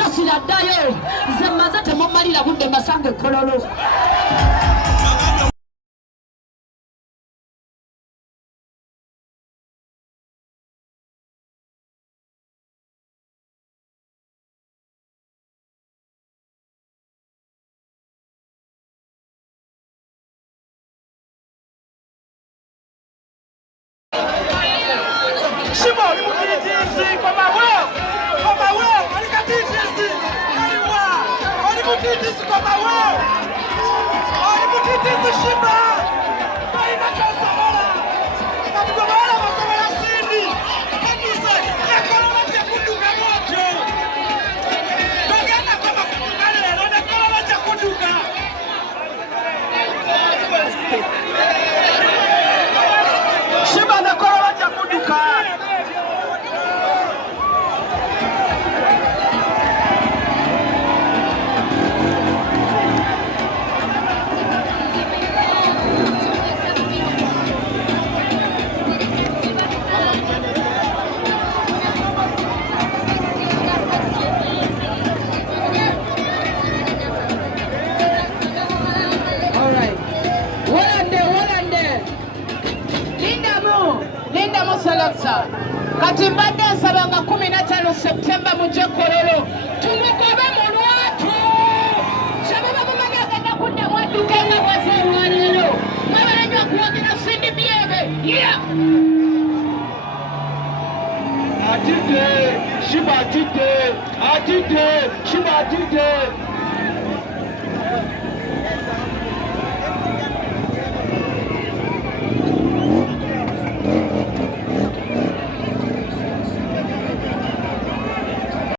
kasasira ddayo nze mmaze temumalira budde masange kololo. Shimo ni mutitisi kwa maweo alikatitisi kaliwa oli mutitisi kwa maweo oli mutitisi Shimo kaina kasomola kabugomola masomola sindi kakisa nekolola kya kuduka mojo togenda kwa makuduka lero nekolola kya kuduka Shimo nekolola kya kuduka. Kati mbadde nsaba nga 15 Septemba mujje Kololo tumugobe mu lwatu sababa mumanya agenda kuddamu adduka nga bwazeewa leero mwabalanywa kuwagira Sindi Byebe atidde Shimo atidde Shimo atidde